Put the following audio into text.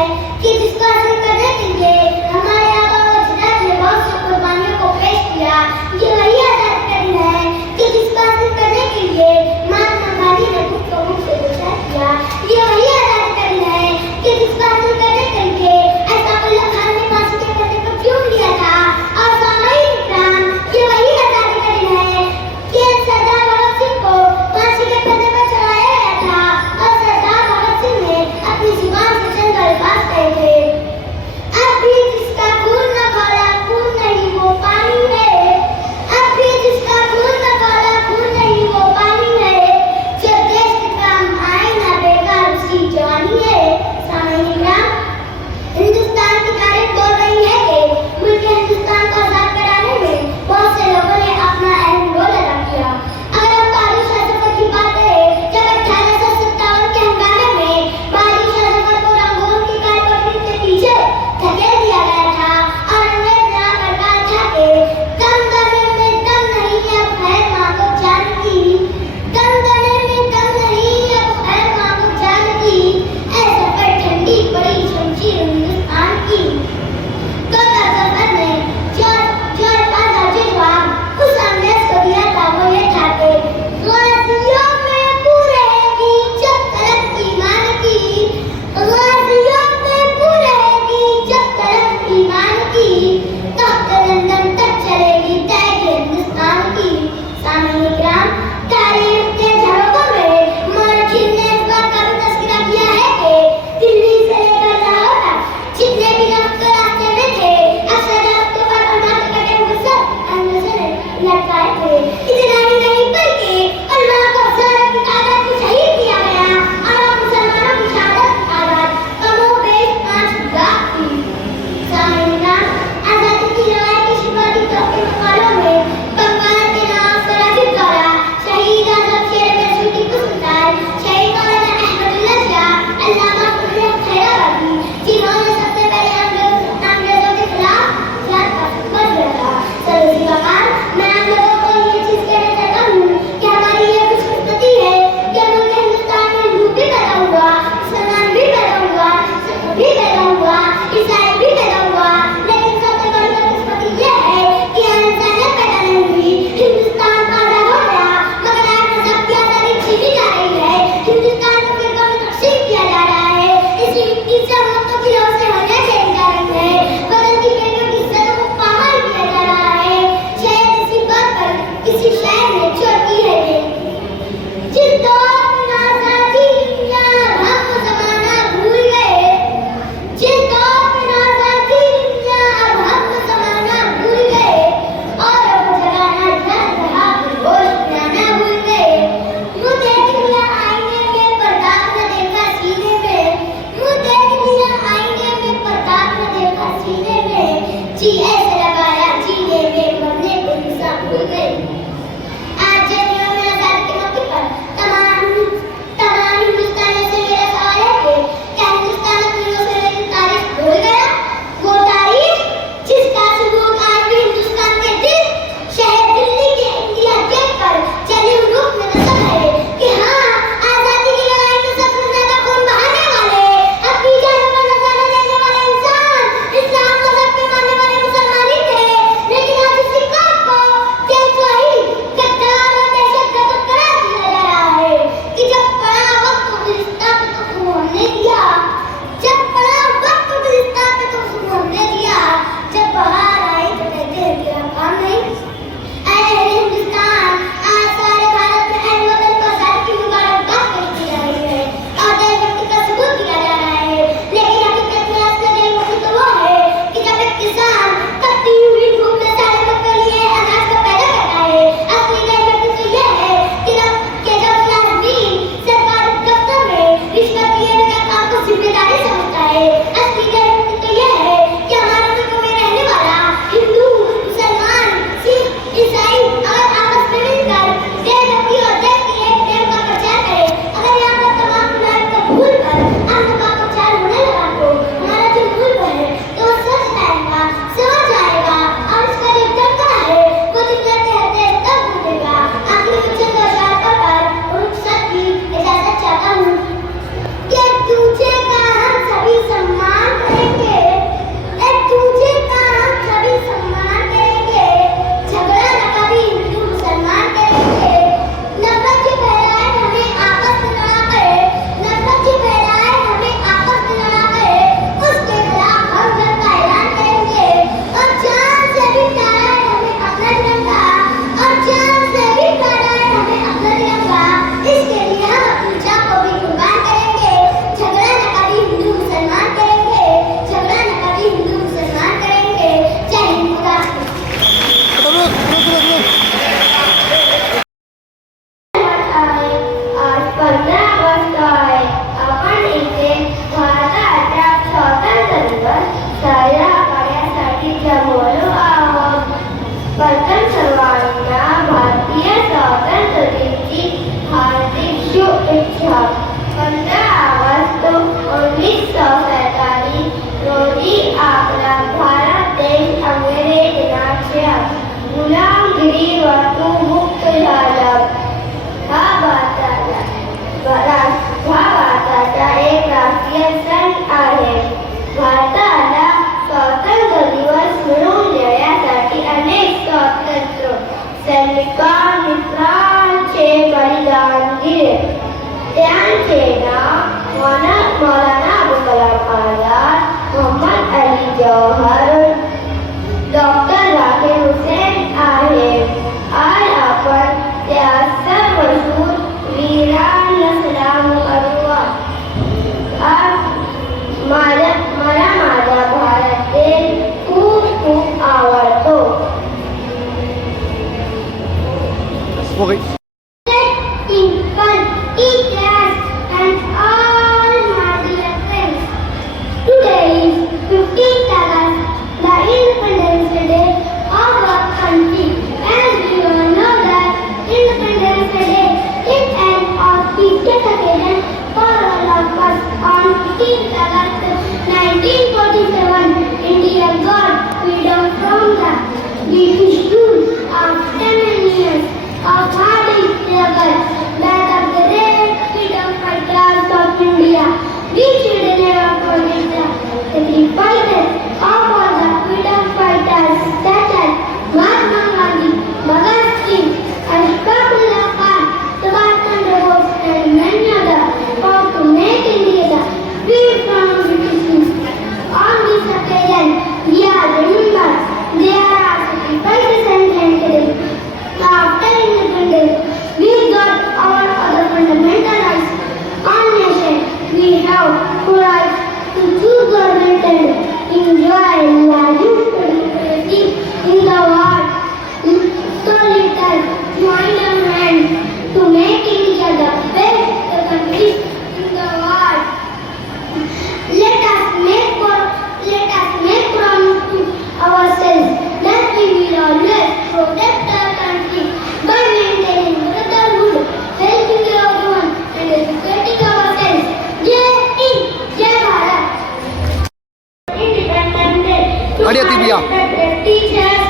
है कि जिसको हासिल करने के लिए हमारे आबा व अजदाद ने बहुत सी कुर्बानियों को पेश किया। ये वही आजादी का दिन है कि जिसको हासिल करने के लिए महात्मा गांधी ने खुद को मुझसे दुश्मन किया। ये वही आजादी का दिन है कि जिसको हासिल करने के लिए अल्लाह खान ने फांसी के फंदे पर क्यों लिया था। और सामान्य इकराम, ये वही आजादी का दिन है कि सरदार भगत सिंह को फांसी के फंदे पर चढ़ाया गया था और सरदार भगत सिंह ने अपनी जुबान से चंद अल्फाज कहे थे, अब भी जिसका खून न खौला खून नहीं वो पानी है, भारतीय सण आहे. भारताला स्वातंत्र्य दिवस मिळवून देण्यासाठी अनेक स्वातंत्र्य सैनिकांनी प्राणांचे बलिदान दिले. त्यांचे नाव मौलाना अबुल कलाम आझाद, मोहम्मद अली जौहर, डॉक्टर जाकिर हुसैन आहे. आज आपण त्या सर्वशूर वीरांना सलाम करूया. आज मला माझा भारत देश खूप खूप आवडतो. Teachers and all my dear friends, today is 15th August, the Independence Day of our country. As we all know that Independence Day is an auspicious occasion for all of us. On 15th August 1947, India got freedom from the British rule. After many years of hard struggle by the great freedom fighters of India, we should never forget the sacrifices of all the freedom fighters such as Mahatma Gandhi, Bhagat Singh, Ashfaq Ullah Khan, Subhash Chandra Bose, and many others for to make India free from British rule. On this occasion, we are remembered. There are sacrifices and sanctuaries. After independence, we got our other fundamental rights. On nation, we have the right to choose government and enjoy livelihood in the world. So let us join our hands to make India the best country in the world. Let us make promise to ourselves that we will always protect our country by maintaining brotherhood, helping everyone, and educating ourselves. Jai Hind, Jai Bharat. Independence Day. Adiya, Divya. Teachers